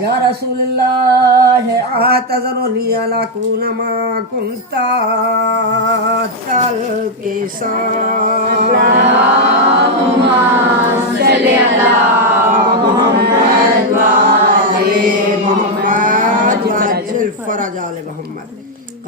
या रसूलल्लाह आतज़रुनी अला कुना मा कुंता तल किसा अल्लाहुम्मा सल्ली अला मुहम्मद व आले मुहम्मद वअज्जिल फरज आले मुहम्मद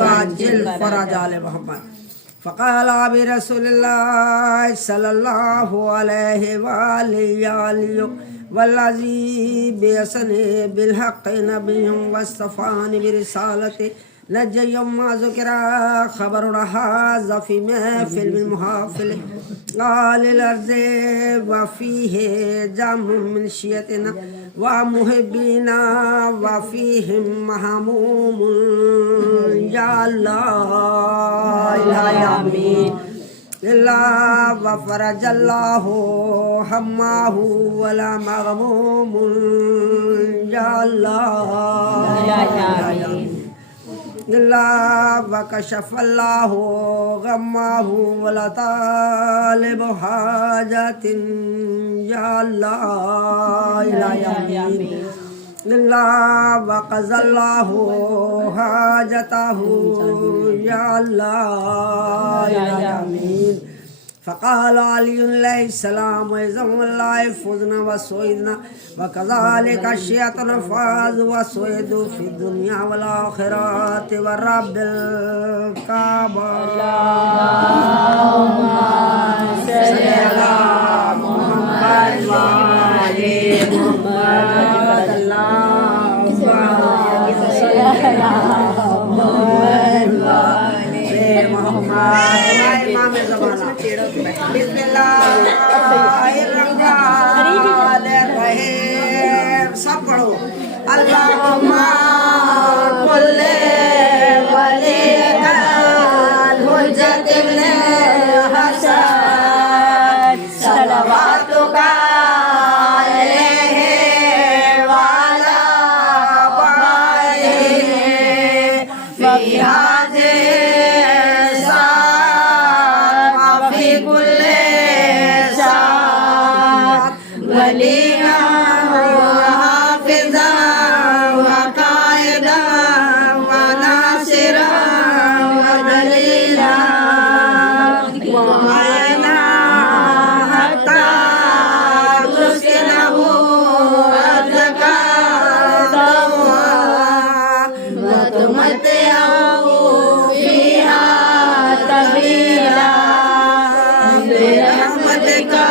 वाजिल फरज आले मोहम्मद। फ़क़ाल अबी रसूलिल्लाह सल्लल्लाहु अलैहि वसल्लम वल्लज़ी बियसनी बिलहक़्क़ि नबिय्युन वस्तफ़ानी बिरिसालति नज्जय्युम मा ज़ुकिरा ख़बरुन हाज़ा फ़ी महफ़िल मिन मुहाफ़िल आलिल अर्ज़ि व फ़ीहि जामुन मिन शियतिना व मुहिब्बिना व फ़ीहिम महमूमुन या अल्लाह आमीन। इल्ला व फ़रजल्लाहु हम्माहु वला मग़मूमुन या अल्लाह आमीन। इल्ला व कशफ़ल्लाहु गम्माहु वला तालिबु हाजतिन या अल्लाह आमीन। इल्ला व क़ज़ल्लाहु हाजतहु या अल्लाह आमीन। फ़क़ाल अली अलैहिस्सलाम वज़ल्लाहि फ़ुज़ना व सुइदना व कज़ालिका शियतुना फ़ाज़ु व सुइदु फ़ी दुनिया वल आख़िरति व रब्बिल काबा। अल्लाहुम्मा सल्लि अला मुहम्मद व आलि मुहम्मद। अल्लाहुम्मा सल्लि अला मुहम्मद व आलि मुहम्मद। इमाम ज़माना बिस्मिल्लाहिर्रहमानिर्रहीम। सब पढ़ो। अल्लाहुम्मा कुल्ले वलियकल हुज्जतिल हसन सलवातुका अलैहि व अला आबाइहि फी हाज़िहि वलिया हाफिज़ा व कायदा व नासिरा व दलीला व आयना हत्ता तुस्किनहु अज़कात व तुमत्तिअहु फ़ीहा तवीला बिरहमतिका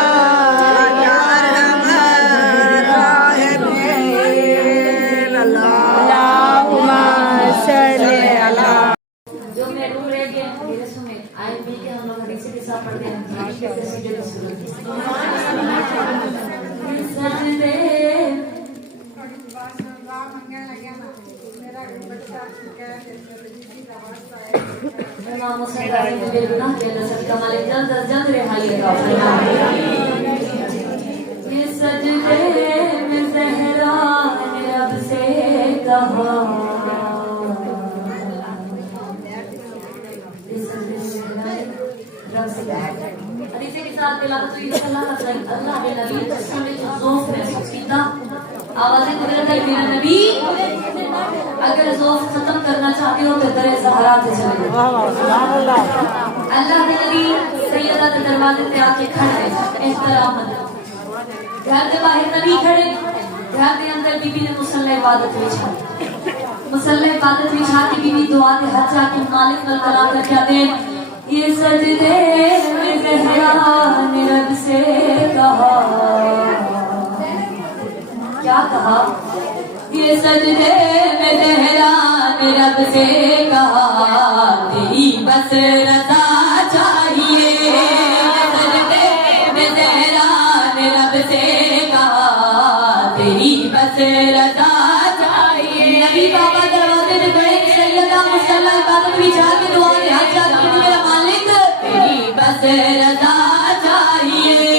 आवाज़ें कुदरत है मेरा नबी। अगर ज़ौफ़ खत्म करना चाहते हो तो दरे ज़हरा से चले जाओ। अल्लाह के नबी सैयदा के दरवाजे पे आके खड़े एहतराम घर के बाहर नबी खड़े, घर के अंदर बीबी ने मुसल्ला इबादत बिछा, मुसल्ला इबादत बिछा के बीबी दुआ के हाथ जाके मालिक वल कलाम कर जाते हैं। ये सजदे में ज़हरा ने रब से कहा, क्या कहा? ये सजदे में ज़हरा ने रब से कहा, तेरी बस रज़ा चाहिए। सजदे में ज़हरा ने रब से कहा, तेरी बस रज़ा चाहिए। नबी बाबा दरवाजे में खड़े, सैयदा मुसल्ला इबादत बिछा के दुआ के हाथ जाके मेरा मालिक तेरी बस रज़ा चाहिए।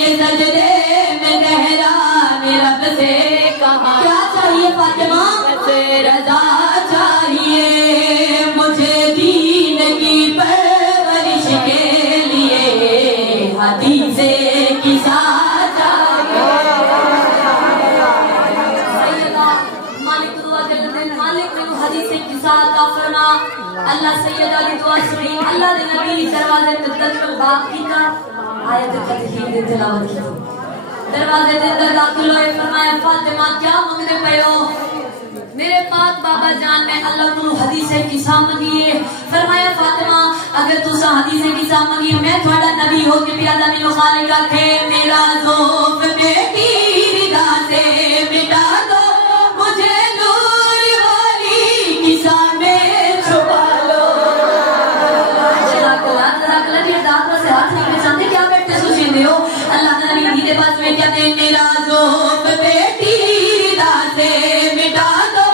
ये सजदे में ज़हरा ने रब से कहा, क्या चाहिए फातिमा? बस रज़ा चाहिए। मुझे दीन की परवरिश के लिए हदीसे की साथ मालिक दुआ करते हैं, मालिक ने हदीसे की साथ फरमा। अल्लाह सैयदा की दुआ सुनी, अल्लाह ने नबी दरवाजे पे दस्तक बाप की का आयत तकहीर दे तिलावत की। दरवाजे के अंदर दाखिल हुए, फरमाया फातिमा क्या मांगते पे हो? मेरे पाक बाबा जान ने अल्लाह को हदीस किसा मंगिए फरमाया फातिमा अगर तुसा हदीस किसा मंगिए मैं थोड़ा नबी हो के प्यादा मिलो खालिका थे मेरा ज़ौफ़ बेटी रिदा से मिटा दो मुझे नूर वाली किसा में छुपा लो से हाथ नहीं पहचानते क्या बैठते सुशींदे हो अल्लाह के नबी दीदे पास में कहते हैं मेरा ज़ौफ़ बेटी रिदा से मिटा दो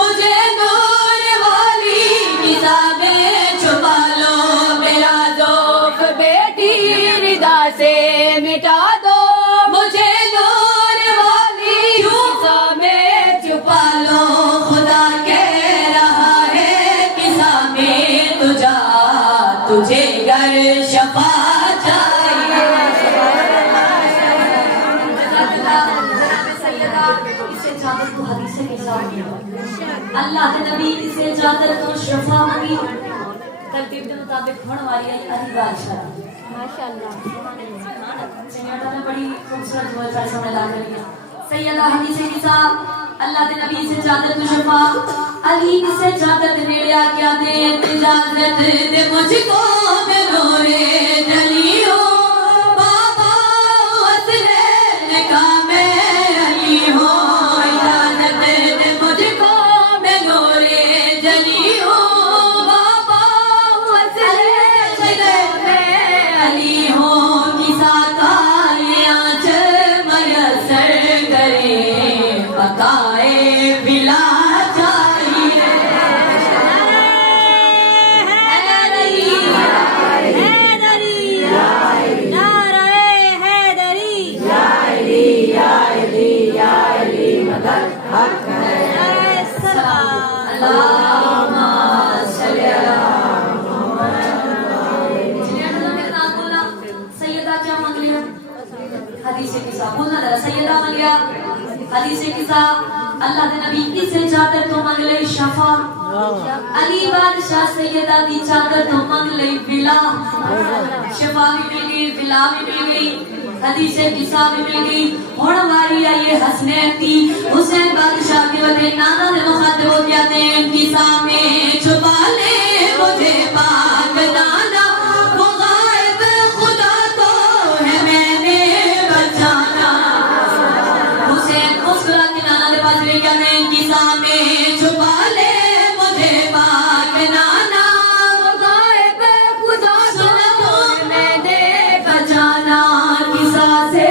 मुझे नूर वाली किसा में छुपा लो मेरा ज़ौफ़ बेटी रिदा से मिटा दो मुझे नूर वाली किसा में छुपा लो खुदा कह रहा है किसा में तुझे घर शफा चाहिए इसे चादर को हदीस के साथ अल्लाह के नबी इसे चादर को शफा मंगी तरतीब के मुताबिक होने वाली है अली बादशाह माशाअल्लाह सैयदा ने बड़ी खूबसूरत दुआ सामने ला रही है सैयदा हदीस के साथ अल्लाह के नबी से चादर को शफा अली से चादर के नेड़े आके दे इजाजत दे मुझको मैं नूरे जलियो बाबा असले का मैं अली हो इजाजत दे मुझको मैं नूरे जलियो बाबा असले मैं अली हो किसा का ये आंच मयसर करे पकाए बिला अल्लाह के नबी किसे चादर तो मांग ले शफा अली बादशाह सैयदा दी चादर तो मांग ले बिला शफा भी मिल गई बिला भी मिल गई हदीस किसा भी मिल गई होने वाली है ये हसनैन थी हुसैन बादशाह के वजह नाना ने मुखातिब हो गया थे किसा में छुपा ले मुझे पाक नाना वो गायब खुदा तो है मैंने बचाना हुसैन मुस्कुरा के नाना के पास ले गया थे किसा में छुपा ले मुझे पाक नाना वो गायब खुदा तो है मैंने बचाना किसा से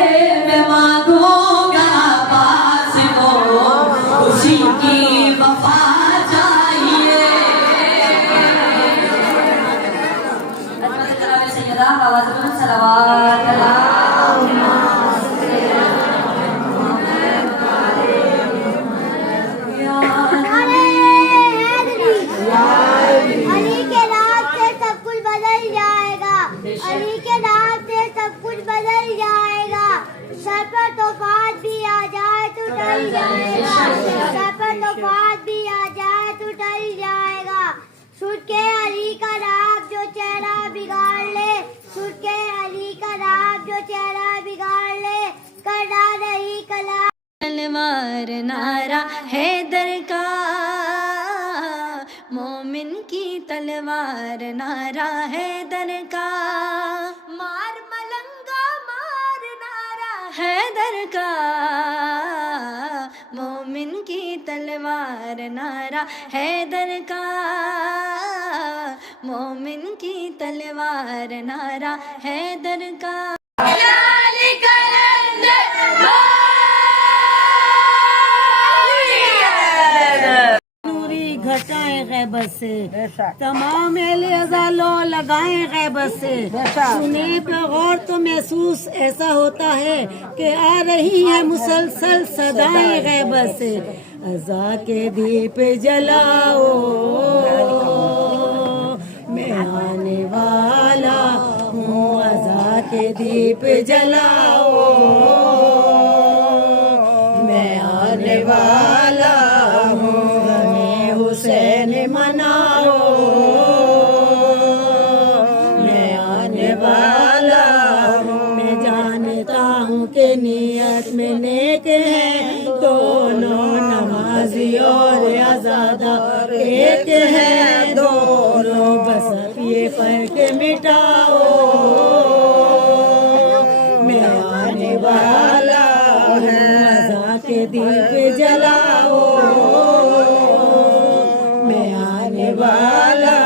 मैं मांगूंगा पास को खुशी की वफा चाहिए सैयदा आवाज़ में सलावत अली के नाम से सब कुछ बदल जाएगा अली के नाम से सब कुछ बदल जाएगा सर पर तूफान भी आ जाए तो डर जाएगा सर पर तूफान भी आ जाए तो डर जाएगा सुन के अली का नाम जो चेहरा बिगाड़ ले सुन के अली का नाम जो चेहरा बिगाड़ ले करना नहीं कला तलवार नारा हैदर का मोमिन की तलवार नारा हैदर का मार मलंगा मार नारा हैदर का मोमिन की तलवार नारा हैदर का मोमिन की तलवार नारा हैदर का घटाएं गैबत से तमाम लो लगाएं गैबत से सुने पे गौर तो महसूस ऐसा होता है कि आ रही है मुसलसल सदाएं गैबत से अज़ा के दीप जलाओ मैं आने वाला हूँ अज़ा के दीप जलाओ मैं आने वाला हूँ हुसैन मनाओ मैं आने वाला हूँ मैं जानता हूँ कि नियत में नेक है दोनों नमाजी और के हैं दोनों, बस अब ये फर्क मिटाओ, मैं आने वाला हूँ, रज़ा के दीप जलाओ, मैं आने वाला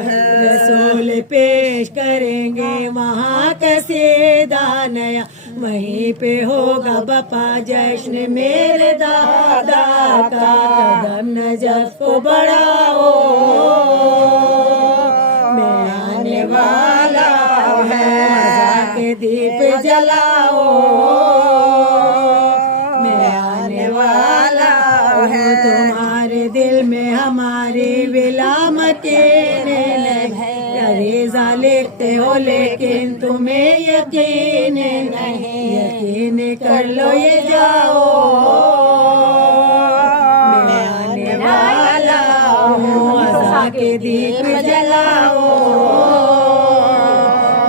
है। रसूल पेश करेंगे वहाँ कसीदा नया, वहीं पे होगा बपा जश्न मेरे दादा का, कदम नजफ को बढ़ाओ, मैं आने वाला है, रज़ा के दीप जलाओ, मैं आने वाला है। तुम्हारे दिल में हमारी विलामतें रेज़ा लिखते हो लेकिन तुम्हें यकीन नहीं, यकीन कर लो ये जाओ, मैं आने वाला हूँ, रज़ा के दीप जलाओ,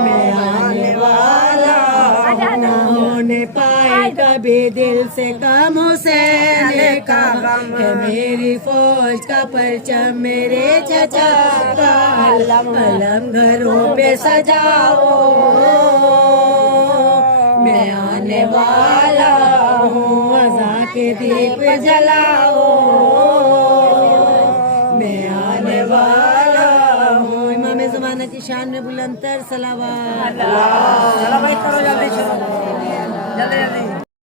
मैं आने वाला हूँ। न होने पाए कभी दिल से कम हुसैन का गम है, मेरी फौज का परचम मेरे चचा का अलम घरों पे सजाओ, मैं आने वाला हूँ, रज़ा के दीप जलाओ, मैं आने वाला हूँ। इमाम ज़माना की शान में बुलंदतर सलावत।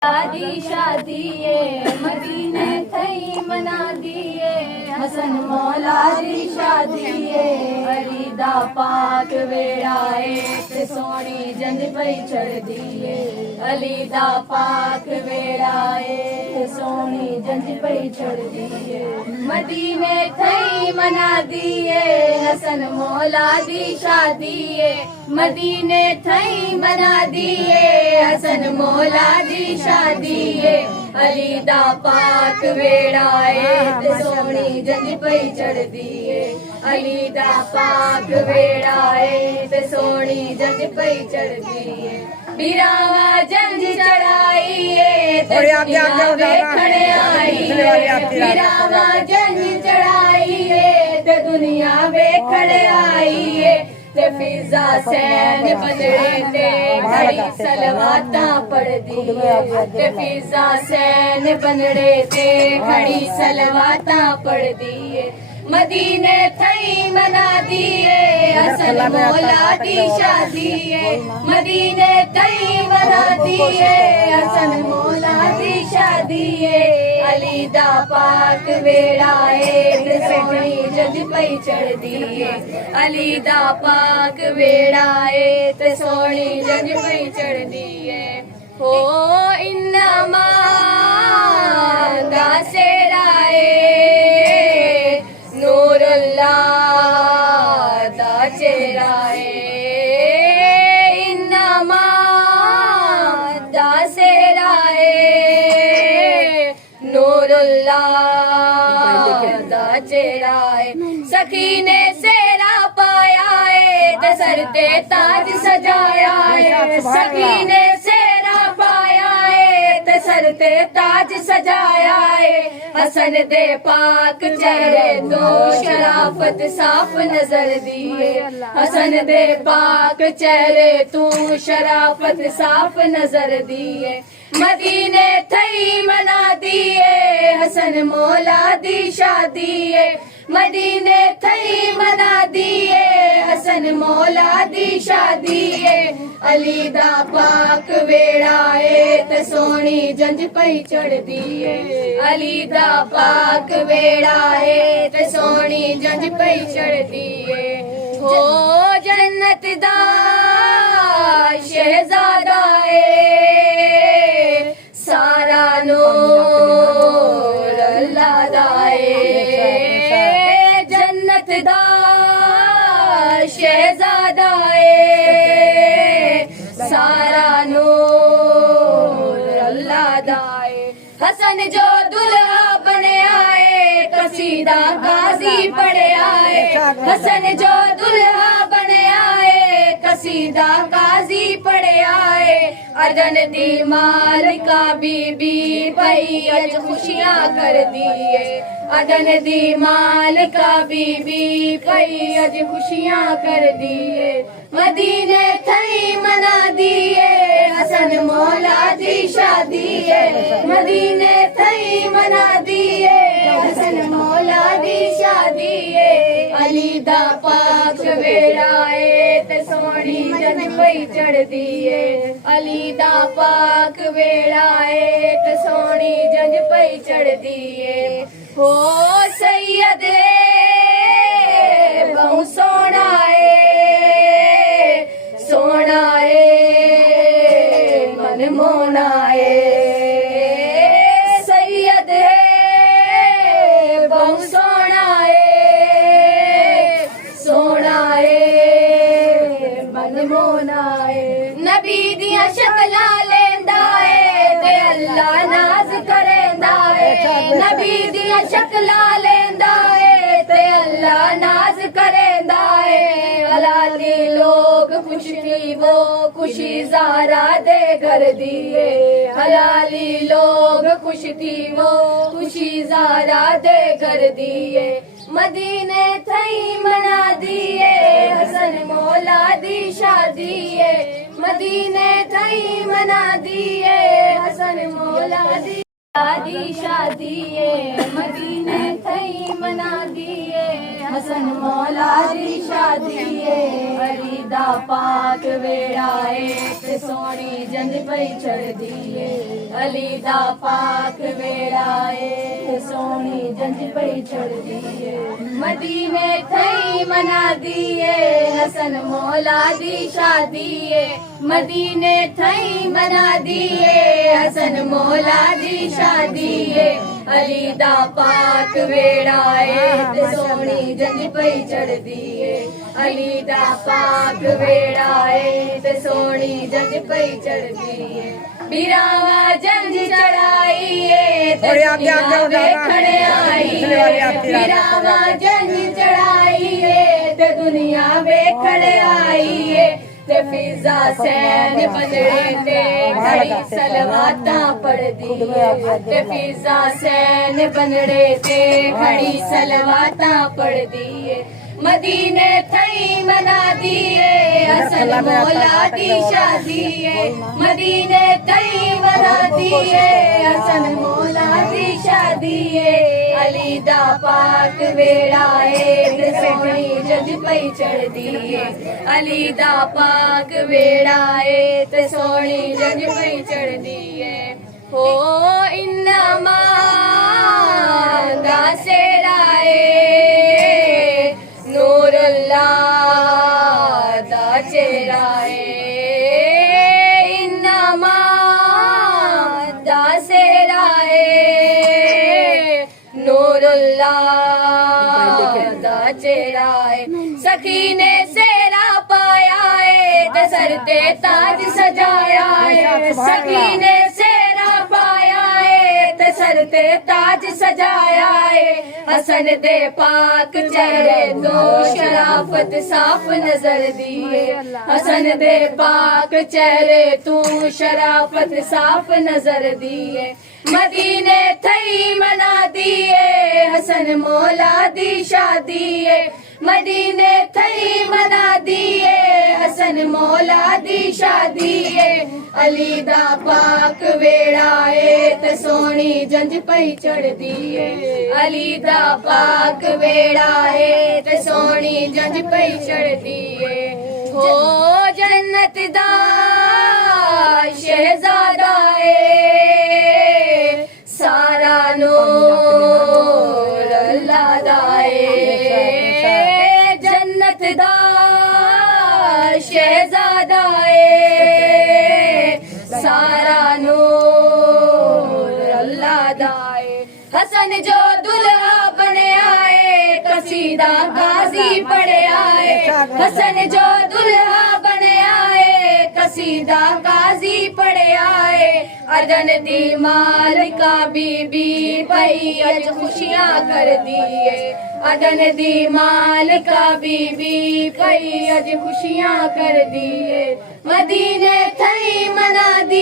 शादी शादी मदीने थई मना दिए, हसन मौला दी शादी अली दा पाक वेड़ाए, ते सोनी जंज पई चढ़ दिए, अली दा पाक वेड़ाए, ते सोनी जंज पई चढ़ दिए, मदीने थई मना दिए, हसन मौला दी शादी मदीने थई मना दिए, हसन मौला दी शादी अली दा पाक वेड़ाए, ते सोनी जंज पई चढ़ दिए, अली दा पाक वेड़ाए, ते सोनी जंज पई चढ़ दिए, बिरावा जंज चढ़ाइए, ते दुनिया वेखण आइए, बिरावा जंज चढ़ाइए, ते दुनिया वेखण आइए, ते फिजा सैन बंदड़े ते घड़ी सलवातां पढ़ दिए, ते फिजा सैन बंदड़े ते घड़ी सलवातां पढ़ दिए, मदीने थई मना दिए, हसन मौला दी शादी मदीने थई मना दिए, हसन मौला दी शादी अली दा पाक वेड़ाए, ते सोनी जंज पई चढ़ दिए, अली दा पाक वेड़ाए, ते सोनी जंज पई चढ़ दिए, हो इन्नमा दा सेराए नूरुल्लाह दा चेहराए, इन्नमा दा सेराए नूरुल्लाह दा चेहराए, सखी ने सेरा पाया है, ते सर ते ताज सजाया है, सखी ने सेरा पाया है, ते सर ते ताज सजाया है, हसन दे पाक चेहरे तो शराफत साफ नजर दिए, हसन दे पाक चेहरे तू शराफत साफ नजर दिए, मदीने थई मना दिए, हसन मौला दी शादी मदीने थई मना दिए, हसन मौला दी शादी अली दा पाक वेड़ाए, ते सोनी जंज पई चढ़ दिए, अली दा पाक वेड़ाए, ते सोनी जंज पई चढ़ दिए, हो जन्नत दा शहजादा सारा नूर अल्लाह दा जन्नत दा शहजादा सारा नूर अल्लाह दा, हसन जो दुल्हा बने आए, कसीदा गाजी पढ़े आए, हसन जो दुल्हा बने आए, कसीदा गाजी पढ़े आए, अदन दी मालिका बीबी पई अज खुशियां कर दिए अदन दी मालिका बीबी पई अज खुशियां कर दिए मदीने थई मना दिए हसन मौला दी शादी है मदीने थई मना दिए हसन मौला दी शादी है अली दा पाक वेड़ाए ते सोनी जन पई चढ़ दिए अली दा पाक वेड़ाए ते सोनी जन पई चढ़ दिए हो सैयद बहु सोना मन मोना सैयद बहु सोना मन मोना नबी दिया शक्ला लेंदा है ते अल्लाह नाज करेंदा है नबी दिया शक्ला लेंदा है ते अल्लाह नाज करेंदा है हलाली लोग खुश थी वो खुशी ज़ारा दे कर दिए हलाली लोग खुश थी वो खुशी ज़ारा दे कर दिए मदीने थई मना दिए हसन मौला दी शादी है मदीने थई मना दिए हसन मौला दी शादी है मदीने थई मना दिए हसन मौला दी शादी है अली दा पाक वेड़ाए ते सोनी जंज पई चढ़ दिए अली दा पाक वेड़ाए ते सोनी जंज पई चढ़ दिए मदीने थई मना दिए हसन मौला दी शादी है मदीने थई मना दिए हसन मौला दी शादी है अली दा पाक वेड़ाए ते सोनी जंज पई चढ़ दिए अली दा पाक वेड़ाए ते सोनी जंज पई चढ़ दिए बिरावा जंज चढ़ाइए ते दुनिया देखण आइए बिरावा जंज चढ़ाइए ते दुनिया देखण आइए ते फिजा सैन बंदड़े ते घड़ी सलवाता पढ़ दिए ते फिजा सैन बंदड़े ते घड़ी सलवाता पढ़ दिए मदीने थई मना दिए हसन मौला दी शादी है मदीने थई मना दिए हसन मौला दी शादी है अली दा पाक वेड़ाए ते सोनी जंज पई चढ़ दिए अली दा पाक वेड़ाए ते सोनी जंज पई चढ़ दिए हो इन्नमा दा सेराए नूर अल्लाह दा चेहराए इन्नमा दा सेराए नूर अल्लाह दा चेहराए सखी ने सेरा पाया है ते सर ते ताज सजाया है सखी ने सेरा पाया है ते सर ते ताज सजाया है हसन दे पाक चेहरे तो शराफत साफ नजर दिए हसन दे पाक चेहरे तू शराफत साफ नजर दिए मदीने थई मना दिए हसन मौला दी शादी है मदीने थई मना दिए हसन मौला दी शादी है अली दा पाक वेड़ाए ते सोनी जंज पई चढ़ दिए अली दा पाक वेड़ाए ते सोनी जंज पई चढ़ दिए हो जन्नत दा शहजादा सारा नूर अल्लाह दा जन्नत दा शहजादा सारा नूर अल्लाह दा हसन जो दुल्हा बने आए कसीदा गाजी पढ़े आए हसन जो दुल्हा बने आए कसीदा गाजी पढ़े आए अदन दी मालिका बीबी पई अज खुशियां कर दिए अदन दी मालिका बीबी पई अज खुशियां कर दिए मदीने थई मना दी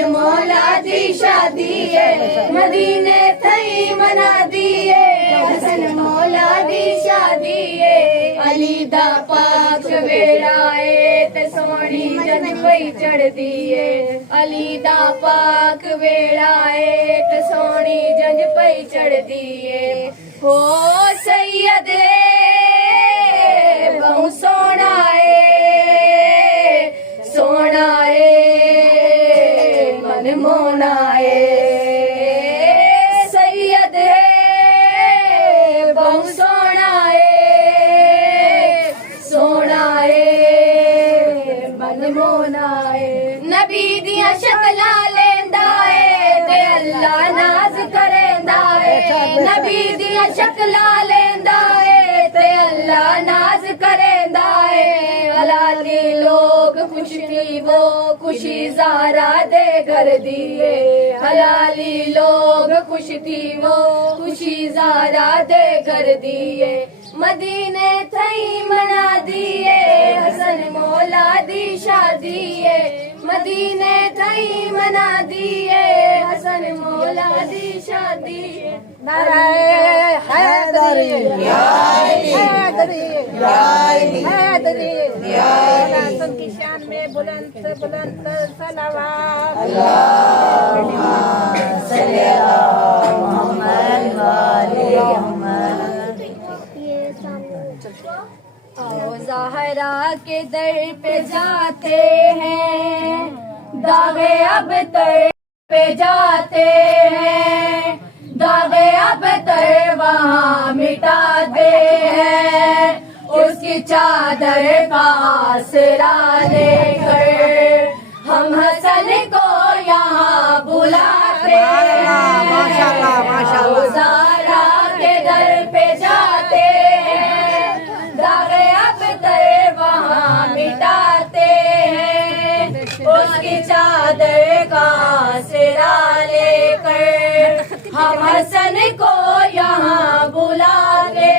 हसन मौला दी शादी है मदीने थई मना दिए हसन मौला दी शादी है अली दा पाक वेड़ाए ते सोनी जन पई चढ़ दिए अली दा पाक वेड़ाए ते सोनी जन पई चढ़ दिए हो सैयद बहु सोना मन मोना सैयद बहु सोना मन मोना नबी दिया शक्ला लेंदा है ते अल्लाह नाज करेंदा है नबी दिया शक्ला लेंदा है ते अल्लाह नाज करेंदा है हलाली लोग खुश थी वो खुशी ज़ारा दे कर दिए हलाली लोग खुश थी वो खुशी ज़ारा दे कर दिए मदीने थई मना दिए हसन मौला दी शादी है मदीने थई मना दिए हसन मौला दी शादी है नाराए हैदरी हैदरी हैदरी हैदरी की शान में बुलंद बुलंद सलावत आओ ज़हरा के दर पे जाते हैं दागे अब तर पे जाते हैं दागे अब तर वहाँ मिटाते हैं उसकी चादर का आसरा लेकर हम हसन को यहाँ बुलाते हैं माशाल्लाह माशाल्लाह ज़हरा के दर पे जाते हैं दागे अब तर वहाँ मिटाते हैं उसकी चादर का सिरा लेकर हम हसन को यहाँ बुलाते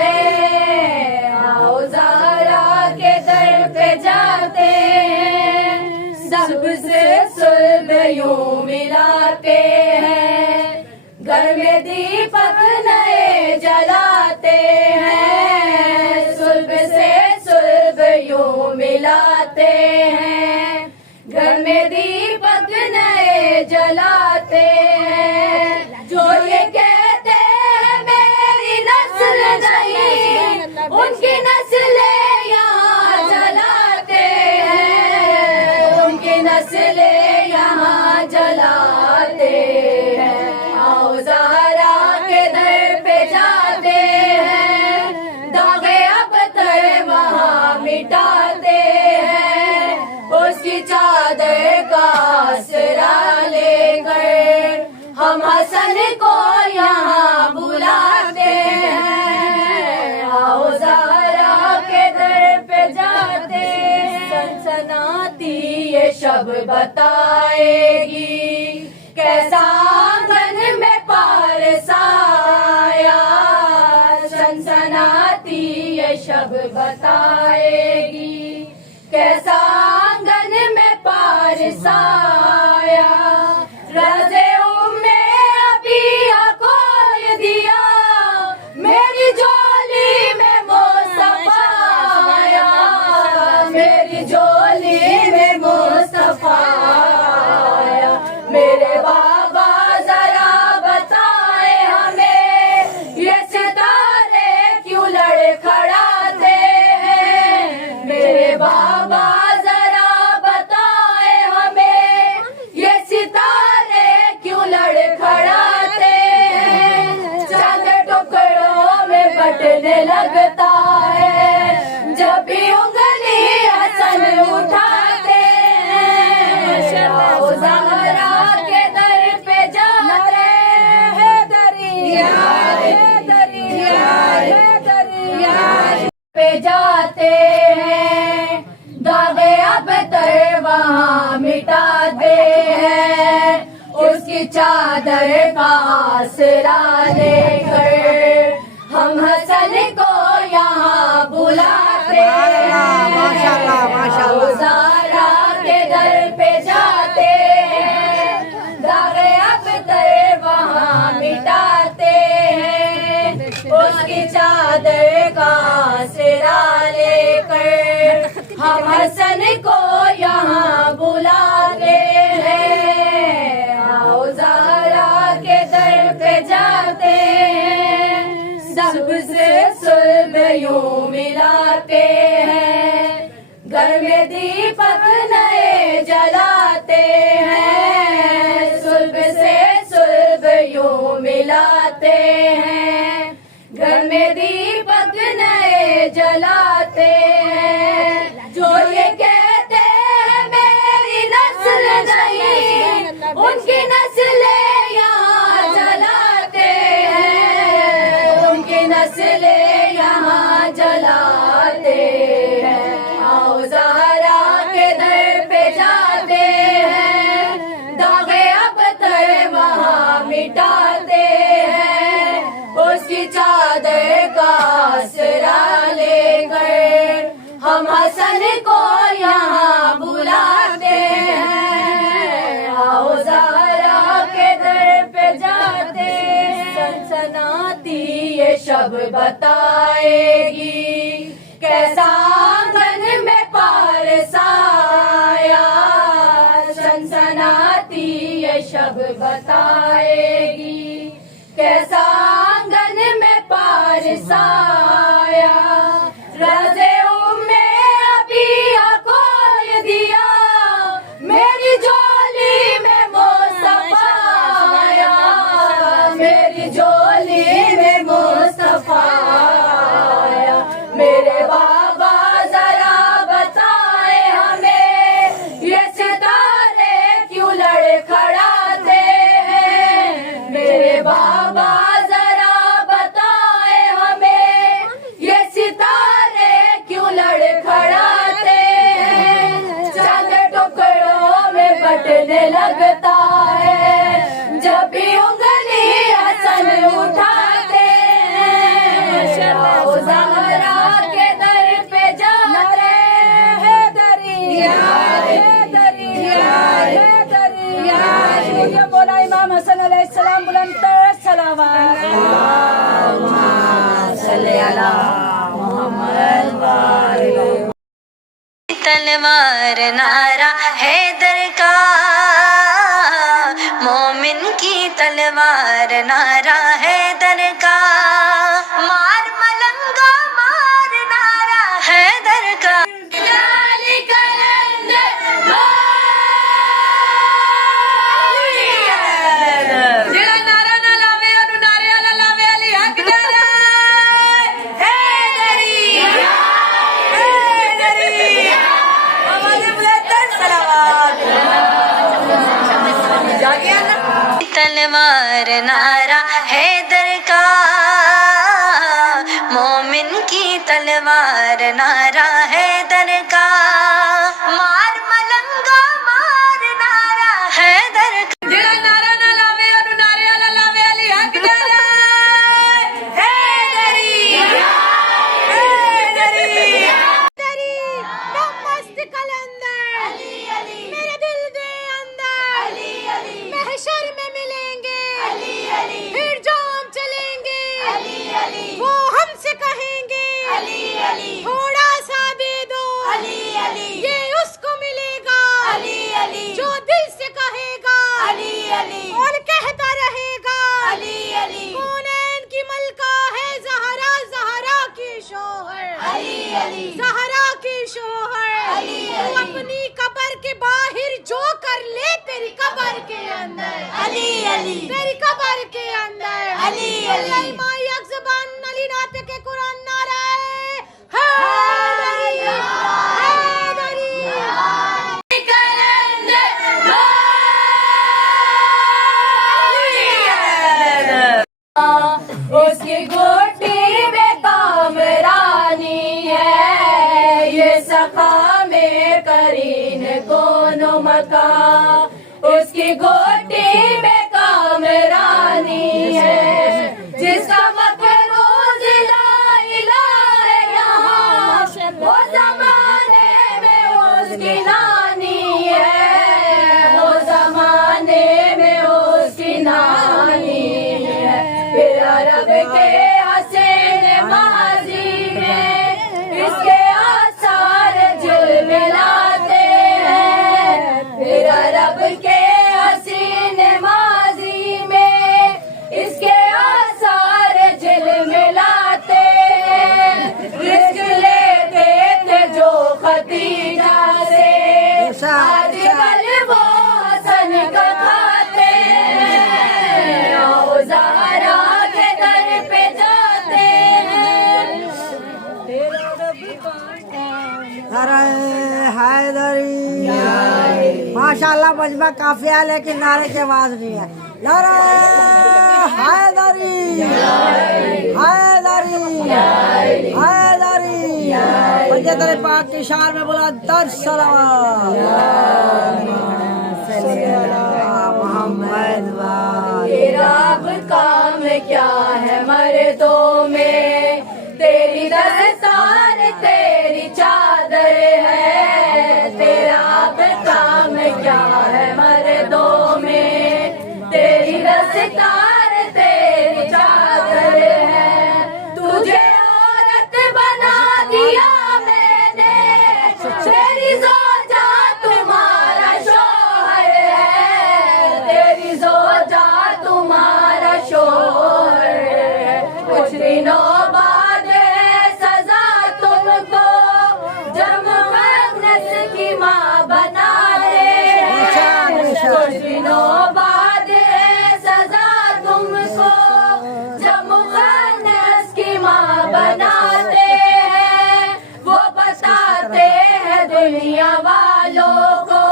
हैं आओ ज़हरा के दर पे जाते हैं सबसे सुल्ब यूं मिलाते हैं घर में दीपक नए जलाते हैं सुल्ब से सुल्ब यूं मिलाते हैं घर में दीपक नए जलाते हैं जो ये कहते हैं मेरी नस्ल नहीं उनकी नस्ल यहाँ जलाते हैं उनकी नस्ल यहाँ जलाते हैं आओ ज़हरा के दर पे जाते हैं दागे अब तर वहाँ मिटाते हैं उसकी चादर का आसरा लेकर हम हसन को यहाँ बुलाते हैं आओ ज़हरा के दर पे जाते हैं सनसनाती ये शब बताएगी कैसा आंगन में पारस आया सनसनाती ये शब बताएगी कैसा आंगन में पारस आया रज़े उम्मे अबिया खोल दिया मेरी झोली में मुस्तफा आया मेरी झोली में मुस्तफा आया मेरे बाबा जरा बताए हमें ये सितारे क्यों लड़खड़ाते हैं मेरे बाबा जरा बताए हमें ये सितारे क्यों लड़खड़ाते हैं चांद टुकड़ों में बटने लगता है जब भी उंगली हसन उठाते हैं आओ ज़हरा के दर पे जाते हैं पे जाते हैं दागे अब तर वहाँ मिटाते हैं उसकी चादर का आसरा लेकर हम हसन को यहाँ बुलाते हैं माशाल्लाह माशाल्लाह ज़हरा के दर पे जाते हैं हम हसन को यहाँ बुलाते हैं, आओ ज़हरा के दर पे जाते हैं, सबसे सुल्ब यूं मिलाते हैं, घर में दीपक नए जलाते हैं, सुल्ब से सुल्ब यूं मिलाते हैं, घर में दीपक नए जलाते हैं। जो ये कहते हैं मेरी नस्ल नहीं, उनकी नस्लें यहाँ जलाते हैं, उनकी नस्लें यहाँ जलाते हैं। आओ ज़हरा के दर पे जाते हैं, दागे अबतर वहाँ मिटाते हैं, उसकी चादर का आसरा लेकर हम हसन को यहाँ बुलाते हैं, आओ ज़हरा के दर पे जाते हैं। सनसनाती ये शब बताएगी कैसा आंगन में पारसा आया, सनसनाती ये शब बताएगी कैसा आंगन में पारसा आया। रज़े उम्मे अबिया खोल दिया, मेरी झोली में मुस्तफा आया, मेरी झोली में मुस्तफा आया। मेरे बाबा जरा बताए हमें, ये सितारे क्यों लड़खड़ाते हैं, मेरे बाबा जरा बताए हमें, ये सितारे क्यों लड़खड़ाते हैं। चांद टुकड़ों में बटने लगता है, जब भी उंगली हसन उठाते हैं, आओ ज़हरा के दर पे जाते हैं, दरिया दरिया बोला इमाम हसन अलैहिस्सलाम बुलंद सलावत। तलवार नारा हैदर का, मोमिन की तलवार नारा हैदर का, मार मलंगा मार नारा हैदर का। जेड़ा नारा ना लावे और नारे वाला लावे अली हक नारा हैदरी हैदरी। आवाज़ बुलंद सलावत। जागे ना तलवार नारा हैदर का, मोमिन की तलवार नारा हैदर का, मार मलंगा मार नारा हैदर का। जेड़ा नारा ना लावे और नारे वाला लावे अली हक नारा हैदरी हैदरी। मस्त कलंदर मेरे दिल के अंदर महशर में मिलेंगे, फिर जो हम चलेंगे वो हमसे कहेंगे थोड़ा सा दे दो, ये उसको मिलेगा जो दिल से कहेगा और कहता रहेगा। कौनैन की मलका है ज़हरा, ज़हरा की शोहर, ज़हरा की शोहर। तू अपनी कब्र के बाहर जो कर ले तेरी कब्र के अंदर, तेरी कब्र के अंदर। अली माई अक्ज़बान अली नाते के कुरान नारा उसकी गोटी में कामरानी है, ये सखा में करीन कोनो मका। उसकी गोटी में कामरानी है, जिसका मकरूज ला इलाहा है यहाँ, वो जमाने में उसकी नानी है, वो जमाने में उसकी नानी है। फिर अरब के हसीन माजी में इसके आसार जुल्म हैदरी। माशाल्लाह मजमा काफी है लेकिन नारे की आवाज नहीं है। नारा हैदरी हैदरी हैदरी। पंजतरे पाक की शान में बोला दर सलावत मोहम्मद। तेरा अब काम क्या है मर्दों में, तेरी दस्तार तेरी चादर है। तेरा अब काम क्या है मर्दों में, तेरी दस्तार तेरी चादर है। तुझे औरत बना दिया मैंने, तेरी ज़ौजा तुम्हारा शौहर है। तेरी ज़ौजा तुम्हारा शौहर है। कुछ दिनों बाद सजा तुमको जब मुअन्नस की माँ बना दे। कुछ दिनों बाद सजा तुमको जब मुअन्नस की माँ बनाते हैं। वो बताते हैं दुनिया वालों को,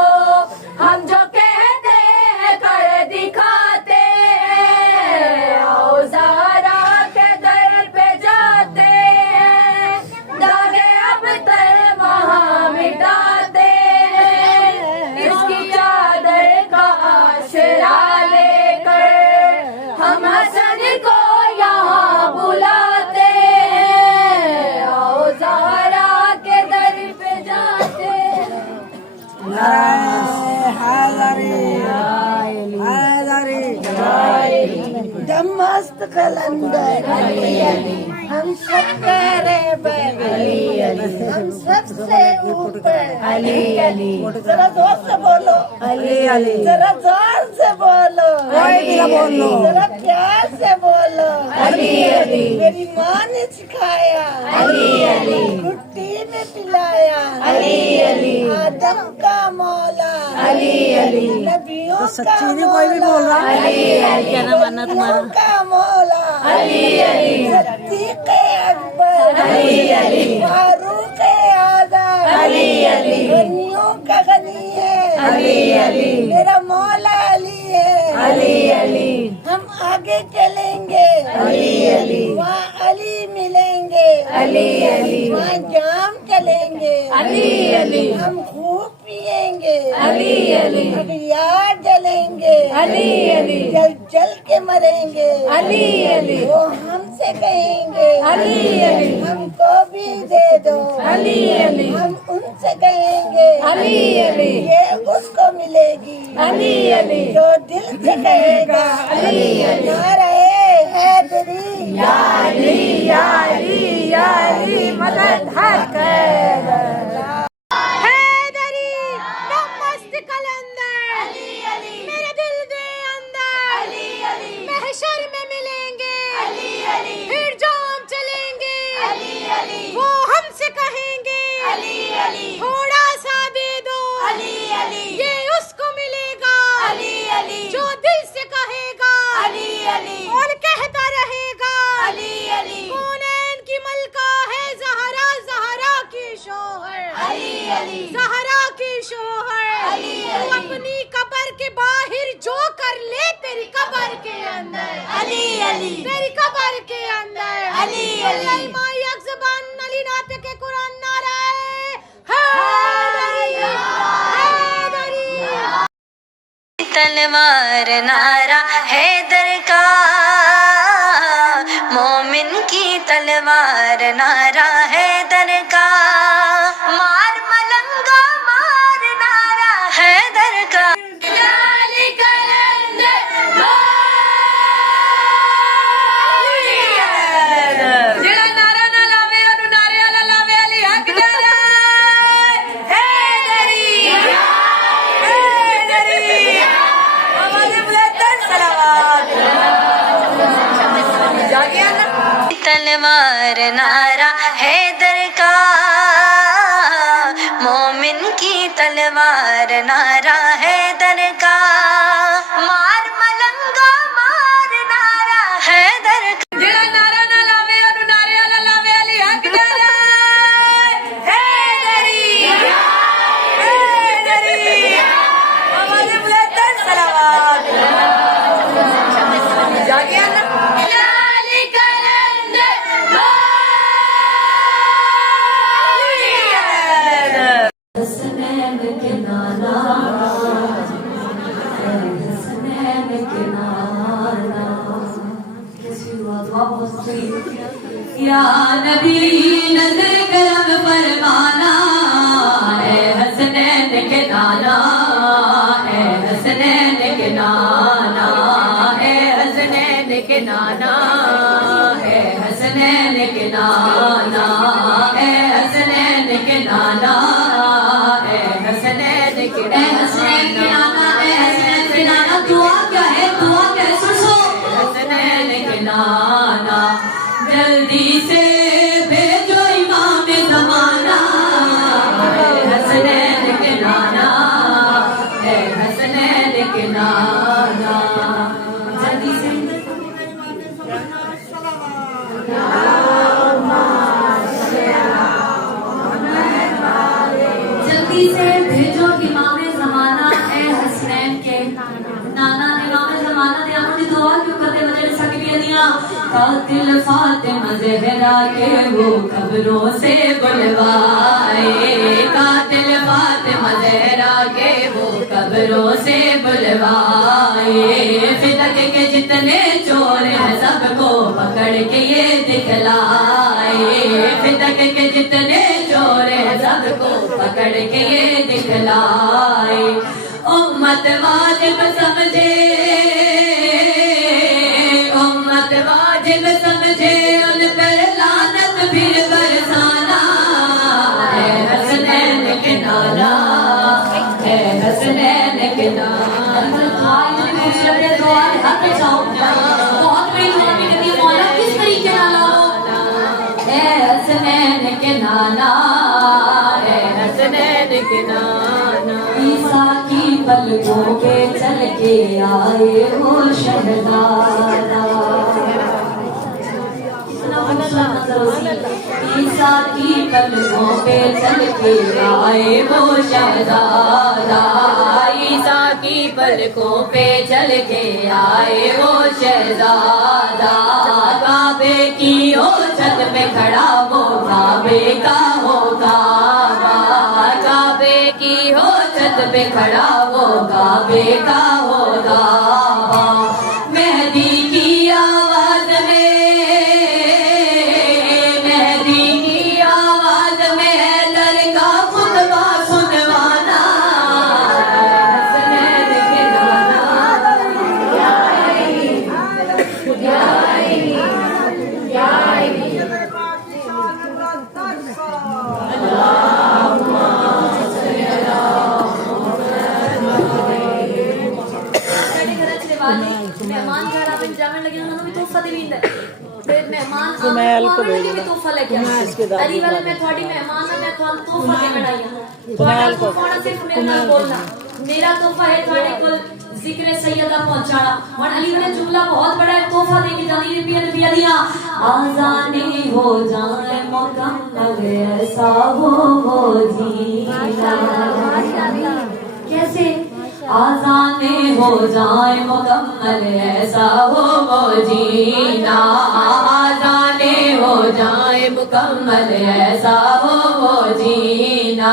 हम जो कहते हैं कर दिखाते हैं। आओ ज़हरा के दर पे जाते हैं, दागे अब तर वहाँ मिटाते हैं। इसकी चादर का आशरा लेकर हम हसन को यहाँ बुलाते हैं। आओ ज़हरा के दर पे जाते हैं। मस्त कलंदर हम सब प्यारे हम सबसे ऊपर अली अली। जरा जोर से बोलो अली अली। जरा जोर से बोलो कोई भी ना बोलो। जरा प्यार से बोलो अली अली। मेरी माँ ने सिखाया अली अली। गुट्टी में पिलाया अली अली। आदम का मौला अली अली। नबियों तो सच्ची नहीं कोई भी बोल रहा। अली अली। क्या नाम मानना तुम्हारा? का मौला अली अली। सिद्दीक़ अकबर अली अली। फारूक आज़म अली अली। गनियों का गनी है अली अली। मेरा मौला अली है अली अली। हम आगे चलेंगे अली अली। वहाँ अली मिलेंगे अली अली। वहाँ जाम चलेंगे अली अली। हम खूब पिएंगे अली अली। हम यार जलेंगे अली अली। जल जल के मरेंगे अली अली। वो हमसे कहेंगे अली अली। हमको भी दे दो अली अली। हम उनसे कहेंगे अली अली। ये उसको मिलेगी अली अली। जो दिल से कहेगा अली अली। नारे हैदरी या अली या अली या अली मदद हक हैदरी मस्त कलंदर मेरे दिल के अंदर महशर में मिलेंगे फिर जाम चलेंगे वो हमसे कहेंगे थोड़ा सा दे दो ये उसको मिलेगा जो दिल से कहेगा और कहता रहेगा कौनैन की मलका है ज़हरा ज़हरा की शोहर ज़हरा की शोहर तू अपनी कब्र के बाहर जो कर ले तेरी कब्र के अंदर तेरी कब्र के अंदर अल्लाह माई अज़बान अली नाते के कुरान नाराए हैदरी तलवार नारा हैदर का, मोमिन की तलवार नारा हैदर का। मार मलंगा मार नारा हैदर का। जेड़ा नारा ना लावे और नारे वाला लावे अली हक नारा हैदरी हैदरी। आवाज़ बुलंद सलावत जागिया ना। तलवार नारा हैदर का, मोमिन की तलवार नारा हैदर का। मार मलंगा मार नारा हैदर का। जेड़ा नारा ना लावे और नारे वाला लावे अली हक नारा हैदरी हैदरी। नाना, ऐ हसनैन के नाना। कैसी हुआ दुआ बहुत सही। या नबी नजर करम फरमाना, ऐ हसनैन के नाना, ऐ हसनैन के नाना, ऐ हसनैन के नाना, ऐ हसनैन के नाना, ऐ हसनैन के नाना, ऐ हसनैन के नाना, ऐ हसनैन के नाना, ऐ हसनैन के नाना। दुआ क्या है, दुआ क्या है, सुनो। हसनैन के नाना, जल्दी से भेजो इमाम ज़माना, ऐ हसनैन के नाना, ऐ हसनैन के नाना। जल्दी से जल्दी से भेजो इमाम ज़माना, ऐ हसनैन के नाना। इमाम ज़माना दे आने दी दुआ क्यों करते मजे सकती दिया। कातिल फातिमा ज़हरा के वो कब्रों से बुलवाए, कातिल फातिमा ज़हरा के वो कब्रों से बुलवाए। फितक के जितने चोर हैं सबको पकड़ के ये दिखलाए, फितक के जितने चोर हैं सबको पकड़ के ये दिखलाए। उम्मत वाजिब समझे, उम्मत वाजिब समझे, उन पर लानत फिर बरसाना, ऐ हसनैन के नाना, ऐ हसनैन के नाना। बहुत बड़ी दुआ भी करती है मौला, किस तरीके नाना, ऐ हसनैन के नाना, ऐ हसनैन के नाना। ईसा की पलकों पे चल के आए वो शहजादा, ईसा की पलकों पे चल के आए वो शहजादा, ईसा की पलकों पे चल के आए वो शहजादा। काबे की हो छत पे खड़ा वो काबे का हो काबा, काबे की हो छत पे खड़ा वो काबे का हो काबा। मेहदी की आवाज में, मेहदी की आवाज में लड़का खुतबा सुनवाना, हसनैन के नाना, मेहमान घर आवे जाने लगे उन्होंने भी तोहफा दे दिंदा फिर मेहमान आवे भी तोहफा लेके आए। अली वाले मैं थोड़ी मेहमान है, मैं ਤੁਹਾਨੂੰ तोहफा देने आई हूं। तुम्हारा तोहफा सिर्फ मेरे नाल बोलना, मेरा तोहफा है ਤੁਹਾਡੇ ਕੋਲ जिक्र सैयदा पहुंचाना। और अली वाले जुमला बहुत बड़ा है, तोहफा देके जानी है पिया नबिया दिया। आजाने हो जाए मुकम्मल ऐसा हो जीना, कैसे आजाने हो जाए मुकम्मल ऐसा हो जीना, आजाने हो जाए मुकम्मल ऐसा हो जीना।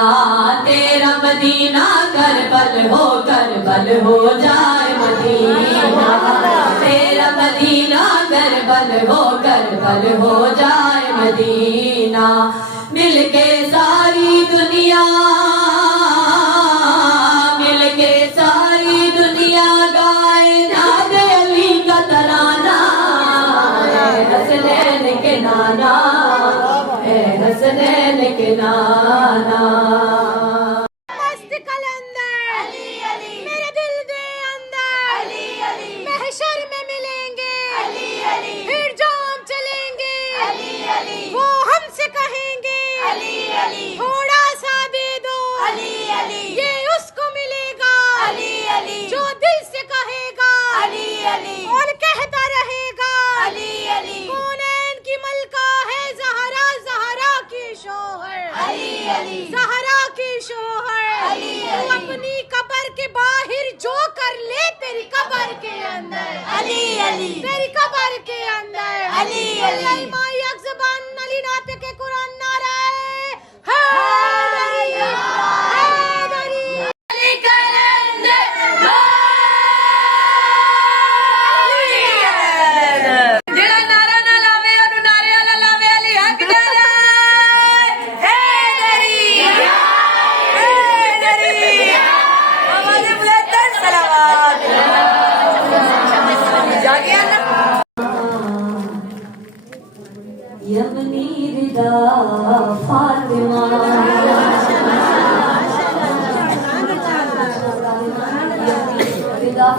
तेरा मदीना करबल हो जाए मदीना, तेरा मदीना करबल हो जाए मदीना। मिलके सारी दुनिया, मिलके सारी दुनिया गाए नाद अली का तराना, हसनैन के नाना, हसनैन के नाना। मस्त कलंदर मेरे दिल के अंदर महशर में मिलेंगे, फिर जो हम चलेंगे वो हमसे कहेंगे थोड़ा सा दे दो, ये उसको मिलेगा जो दिल से कहेगा और कहता रहेगा। कौनैन की मलका है ज़हरा, ज़हरा की शोहर, ज़हरा की शोहर। तू अपनी कब्र के बाहर जो कर ले तेरी कब्र के अंदर, तेरी कब्र के अंदर माई अक्ज़बान अली नाते के कुरान नारा है।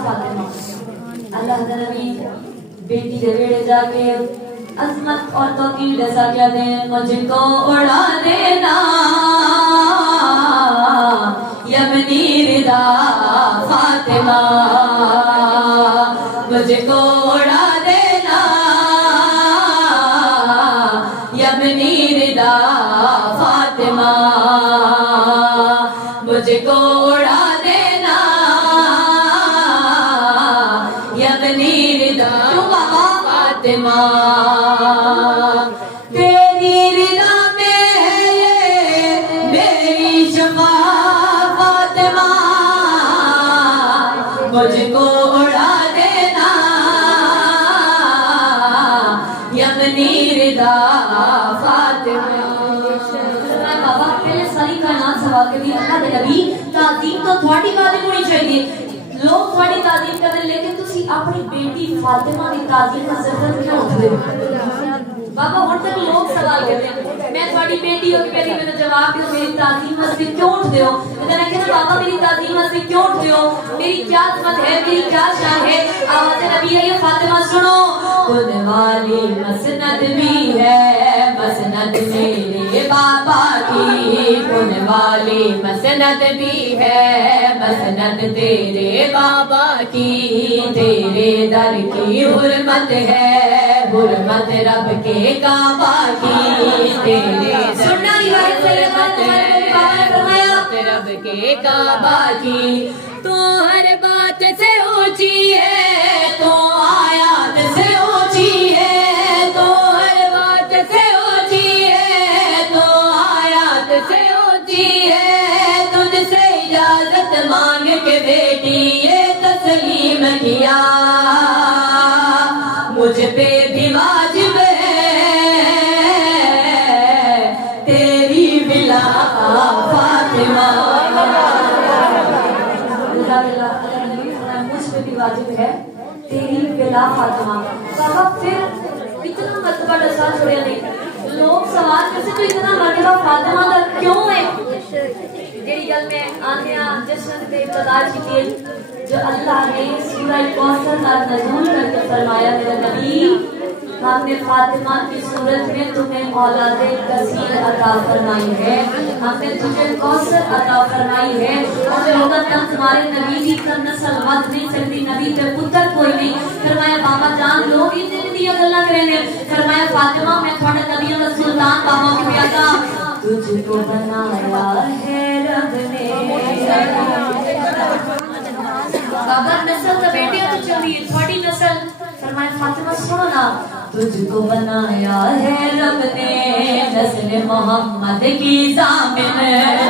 फातिमा अल्लाह दा नबी बेटी दे वेड़े जाके अजमत और तौकीर ऐसा कहते हैं मुझको उड़ा देना यमनी रिदा फातिमा मुझको उड़ा देना यमनी रिदा फातिमा मुझको उड़ा देना यमनी रिदा फातिमा तेरी रिदा में है ये मेरी शफा फातिमा मुझको उड़ा देना यमनी रिदा फातिमा बाबा पहले सारी कायनात सवाल के भी अल्लाह दे नबी ताज़ीम तो थोड़ी वाली होनी चाहिए लोग थोड़ी ताज़ीम करते लेकिन तुसी अपनी बेटी फातिमा की ताज़ीम का ज़रूरत क्यों उठदे हो बाबा हुण तक लोग सवाल करते हैं मैं थोड़ी बेटी हो के पहले मैंने जवाब दियो मेरी ताज़ीम वास्ते क्यों उठदे हो मैं कहना बाबा मेरी ताज़ीम वास्ते क्यों उठदे हो मेरी क्या अज़मत है मेरी क्या शान है आवाज़ नबी है ये फातिमा सुनो खुद वाली मसनद भी है मसनद मेरे बाबा की खुद वाली मसनद भी है मसनद तेरे बाबा की तेरे दर की हुर्मत है हुर्मत रब के काबा की तेरे सुनना रिवायत से रब के काबा की तो हर बात से ऊंची है तो आयात से ऊंची है तो हर बात से ऊंची है तो आयात से ऊंची है तुझसे इजाजत मांग के बेटी ये तस्लीम किया मुझ पे भी वाजिब है तेरी बिला फातिमा मुझ पे भी वाजिब है तेरी बिला फातिमा बाबा फिर इतना मर्तबा डसा छोड़िया नहीं लोग सवाल करते तो इतना मर्तबा फातिमा का क्यों है जेडी गल में आने जश्न पे इब्तिदा की जो अल्लाह ने सूरह कौसर का नज़ूल करके फरमाया मेरे नबी हमने फातिमा की सूरत में तुम्हें औलादे कसीर अता फरमाई है हमने तुझे कौसर अता फरमाई है और जो होगा तब तुम्हारे नबी की नस्ल वध नहीं सकती नबी पे पुत्र कोई नहीं फरमाया बाबा जान लोग इतनी दिया गल्ला करेंगे फरमाया फातिमा मैं थोड़ा नबियों का सुल्तान बाबा के प्यासा तुझको बनाया है रब ने बाबा नस्ल का बेटियां तो चल रही है थोड़ी नस्ल फरमाया फातिमा सुनो ना तुझको बनाया है रब ने नस्ल मोहम्मद की ज़ामिन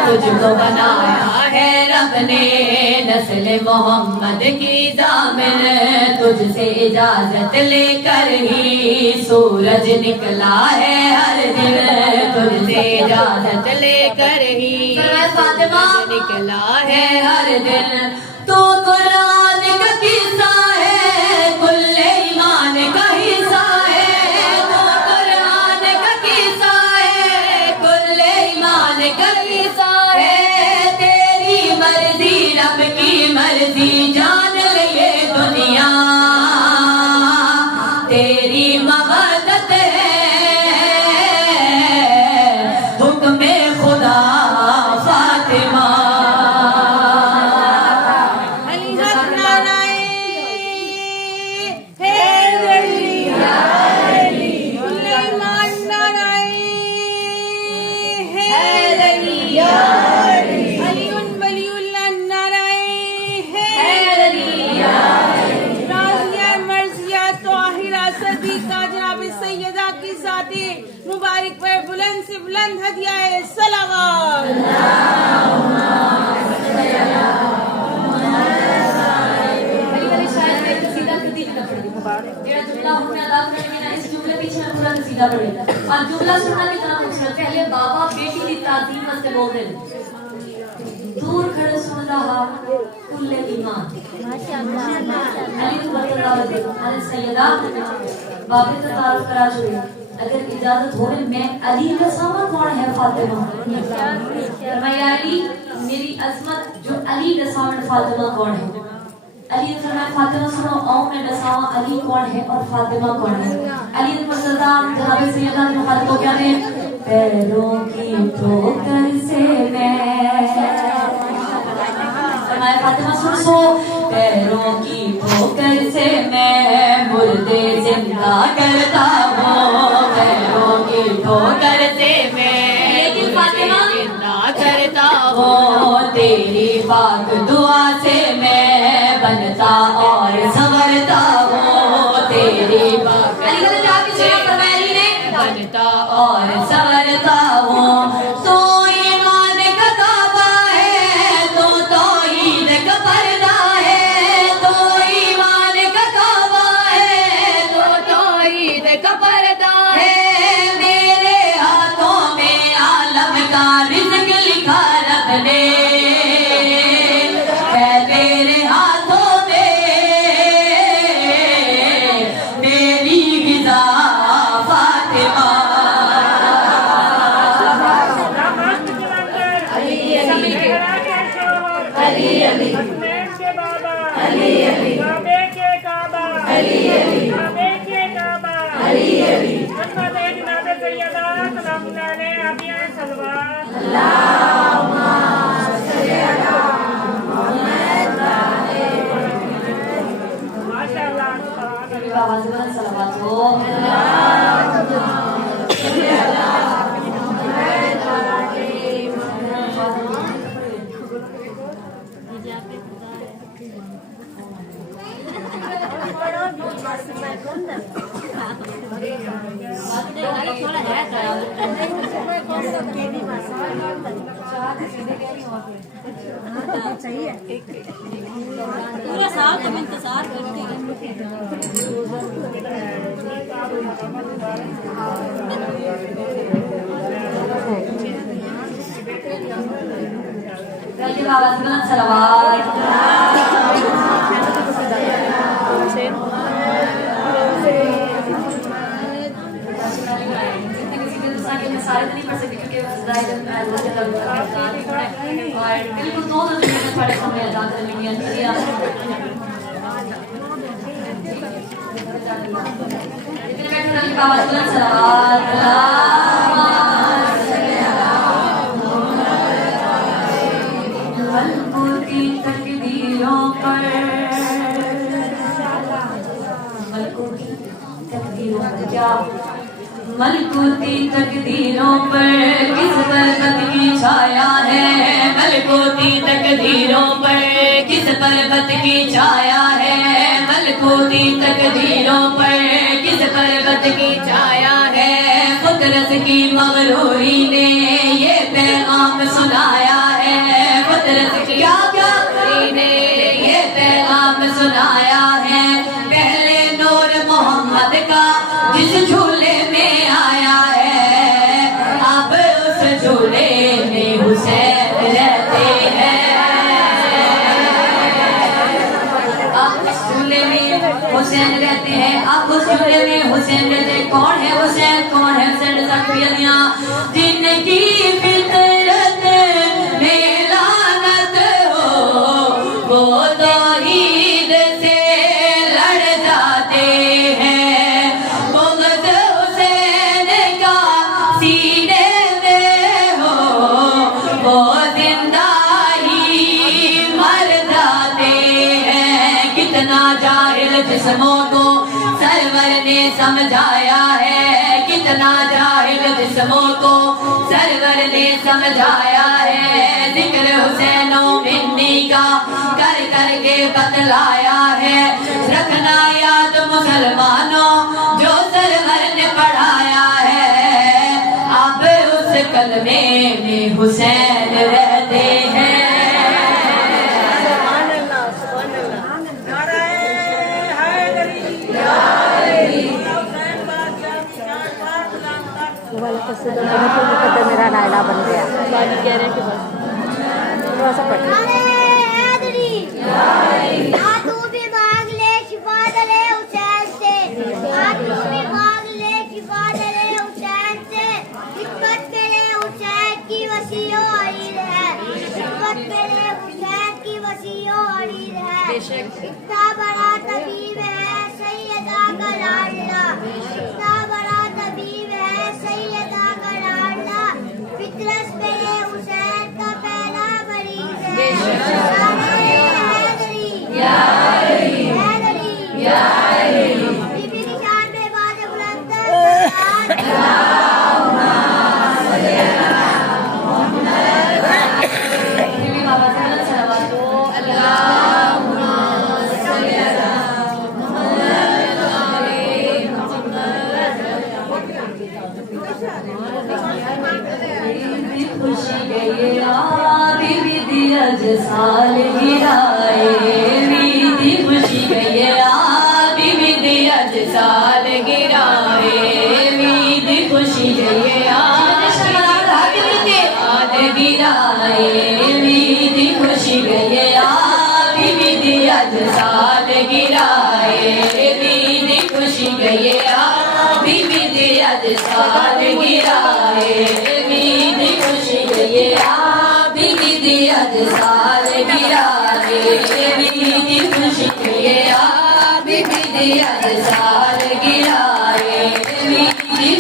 तुझको बनाया है रब ने नस्ल मोहम्मद की ज़ामिन तुझसे इजाजत लेकर ही सूरज निकला है हर दिन तुझसे इजाजत लेकर ही फातिमा निकला है हर दिन तो कुरान का किस्सा है कुल्ले ईमान का हिस्सा है तो कुरान का किस्सा है कुल्ले ईमान का हिस्सा है तेरी मर्जी रब की मर्जी जान ले ये दुनिया तेरी मवदत है हुक्म खुदा फातिमा मुबारक पर बुलंद से बुलंद हदिया है सलावत और जुमला सुनना कितना मुश्किल पहले बाबा बेटी की ताज़ीम वास्ते बोल रहे दूर खड़े सुन रहा कुल्ले ईमान माशाअल्लाह अली तो बता रहा है सैयदा बाबे तो तारुफ करा छोड़िए अगर इजाजत हो मैं अली का सामा कौन है फातिमा फरमाया अली मेरी अजमत जो अली का सामा फातिमा कौन है अली ने फरमाया फातिमा सुनो, आओ मैं बताऊं अली कौन है और फातिमा कौन है। अली ने फरमाया जनाब सैयदा मुहम्मद को क्या ने पैरों की ठोकर से मैं फरमाया फातिमा सुनो, पैरों की ठोकर से मैं मुर्दे जिंदा करता हूँ, पैरों की ठोकर से मैं लेकिन फातिमा जिंदा करता हूँ, तेरी पाक दुआ से मैं बनता और संवरता हूँ, तेरी पाक दुआ से मैं बनता और संवरता हूँ। तो ईमान का काबा है, तो तौहीद का पर्दा है, तो ईमान का काबा है, तो तौहीद का पर्दा है, मेरे हाथों में आलम का रिज़्क़ लिखा रब ने, है तेरे हाथों में मेरी ग़िज़ा फातिमा। पूरा साल हम इंतजार करते हैं। सारे नहीं पढ़ सकते क्योंकि और बिल्कुल दो थोड़े समय याद रखेंगे तकदीरों पर क्या मलकूती तकदीरों पर किस पर्वत की छाया है, मलकूती तकदीरों पर किस पर्वत की छाया है, मलकूती तकदीरों पर किस पर्वत की छाया है, कुदरत की मगरूरी ने ये पैगाम सुनाया है, कुदरत की क्या ने ये पैगाम सुनाया है, पहले नूर मोहम्मद का जिस झूले में आया है, अब उस झूले में हुसैन रहते हैं, अब उस झूले में हुसैन रहते हैं, अब उस झूले में हुसैन रहते हैं। कौन है हुसैन, कौन है हुसैन? जिनकी फितरत में लानत हो वो तौहीद से लड़ जाते हैं, बुग़्ज़ हुसैन का सीने में हो वो जिंदा ही मर जाते हैं। कितना जाहिल जिस्मों को सरवर ने समझाया है, कितना जाहिल जिस्मों को सरवर ने समझाया है, जिक्र हुसैनो मिन्नी का कर करके बतलाया है, रखना याद मुसलमानों जो सरवर ने पढ़ाया है, अब उस कलमे में हुसैन रहते हैं। मेरा नायला बन गया। तू भी मांग ले शिफा ले हुसैन से। इतना बड़ा तबीब है सैयदा का लाडला, इतना बड़ा तबीब है सैयदा का लाडला, फितरत पे हुसैन का पहला मरीज है। बीबी की शान में बात बुलंद बीबी बाबा से बुलंद सलावत हो अल्लाहुम्मा सल्ली अला खुशी गई बीबी दिया साल गिराए, बीबी खुशी गई बीबी दिया साल गिराए, बीबी खुशी गई साल गिराए, बीबी खुशी गई बीबी दिया साल गिराए, बीबी खुशी गई बीबी दिया साल गिराए, बीबी खुशी गई बीबी दिया साल गिराए, बीबी खुशी गई बीबी दिया साल गिराए, बीबी